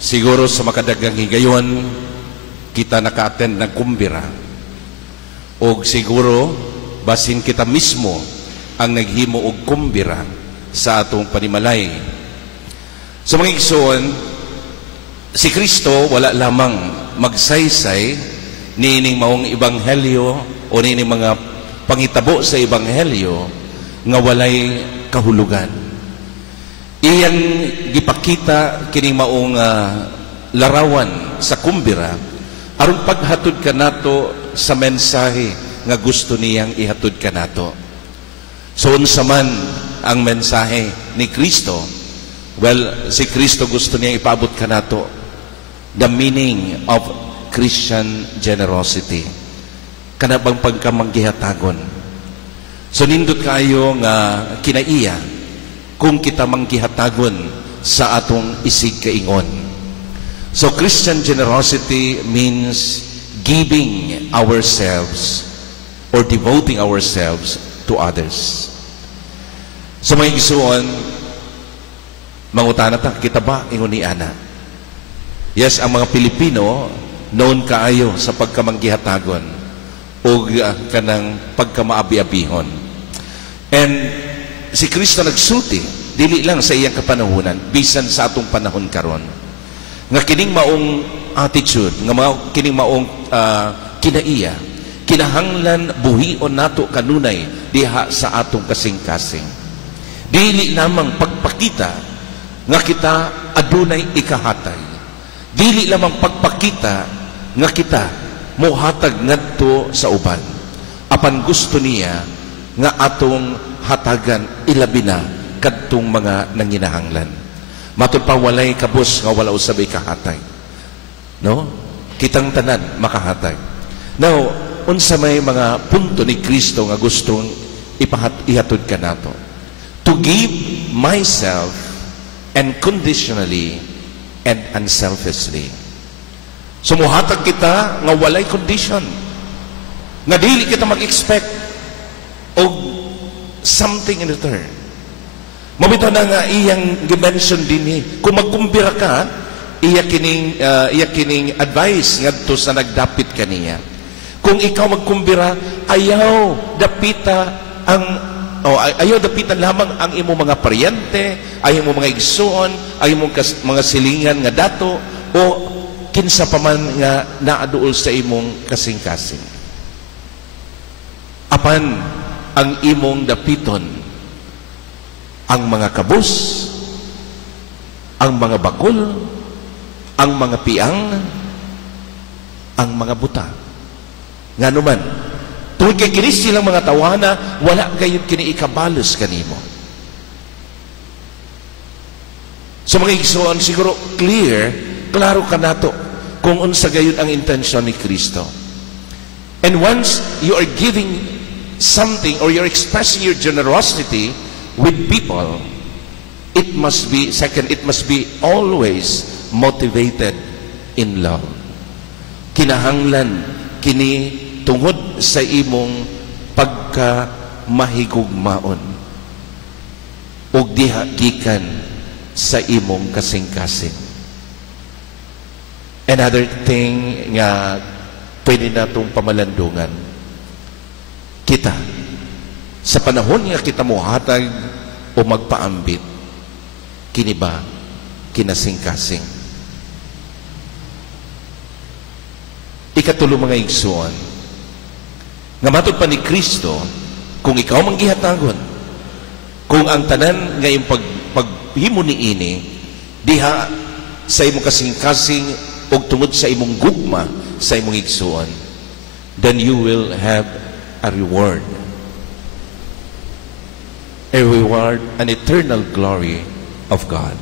Siguro sa makadagang higayon, kita naka-attend ng kumbira. O siguro, basin kita mismo ang naghimo og kumbira sa atong panimalay. Sa mga igsoon, si Kristo wala lamang magsaysay nining maong ebanghelyo o nining mga pangitabo sa ebanghelyo nga walay kahulugan. Iyang gipakita kining maong larawan sa kumbira aron paghatod kanato sa mensahe nga gusto niyang ihatod kanato. So unsa man ang mensahe ni Kristo, well, si Kristo gusto niya ipaabot kanato the meaning of Christian generosity. Kana bang pagkamanggihatagon. So nindot kayo nga kinaiya kung kita manggihatagon sa atong isig kaingon. So Christian generosity means giving ourselves or devoting ourselves to others. So mga igsuon, mangutana ta, kita ba ingon ni ana? Yes, ang mga Pilipino noon kaayo sa pagkamanggihatagon o kanang pagkamaabi-abihon. And si Kristo nagsulti, dili lang sa iyang kapanahunan, bisan sa atong panahon karon. Nga kining maong attitude, nga kining maong kinaiya, kinahanglan buhion nato kanunay diha sa atong kasing-kasing. Dili lamang pagpakita nga kita adunay ikahatay. Dili lamang pagpakita nga kita mohatag ngadto sa uban. Apan gusto niya nga atong hatagan ilabi na kadtong mga nanginahanglan. Matud pa walay kabus nga wala usab ikahatay. No? Kitang tanan makahatay. Now, unsa may mga punto ni Kristo nga gustong ihatod kanato? To give myself unconditionally and unselfishly. Sumuhatag kita nga walay condition. Nga dili kita mag-expect og something in return. Mabito na nga iyang dimension din kung magkumbira ka, iya kining advice ngadto sa nagdapit kaniya. Kung ikaw magkumbira, ayaw dapitan lamang ang imo mga paryente, ay imo mga igsoon, ay imo mga silingan nga dato, o kinsa pa man nga naaduol sa imong kasing-kasing. Apan ang imong dapiton ang mga kabus, ang mga bakol, ang mga piang, ang mga buta. Nga naman, tungkol kay kini silang mga tawana, wala gayud kini ikabalos kanimo. So mga igsoon, siguro klaro ka nato kung unsa gayud ang intensyon ni Kristo. And once you are giving something or you're expressing your generosity with people, it must be always motivated in love. Kinahanglan kini tungod sa imong pagkamahigugmaon ug diha gikan sa imong kasing-kasing. Another thing nga pwede natong pamalandungan, kita sa panahon nga kita mohatag o magpaambit, kini ba kinasing-kasing? Ikatulo mga igsuon, nga matod pa ni Kristo, kung ikaw manggihatagon, kung ang tanan ngayong paghimo ni ini diha sa imong kasing-kasing o tungod sa imong gugma sa imong igsuon, then you will have a reward, an eternal glory of God,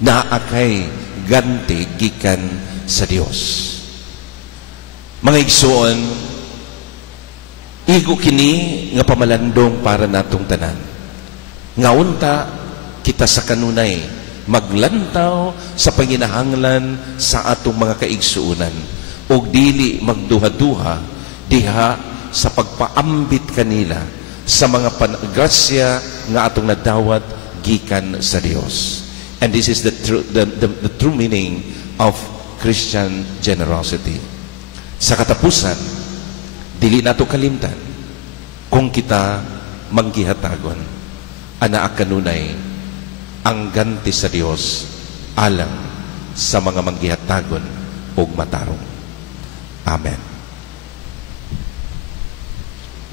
na akay ganti gikan sa Dios. Mga igsuon, igo kini nga pamalandong para natong tanan. Nga unta kita sa kanunay maglantaw sa panginahanglan sa atong mga kaigsuunan ug dili magduha-duha diha sa pagpaambit kanila sa mga pangrasya nga atong nadawat gikan sa Dios. And this is the true meaning of Christian generosity. Sa katapusan, dili nato kalimtan kung kita manggihatagon, ana kanunay ang ganti sa Dios alang sa mga manggihatagon ug matarong. Amen.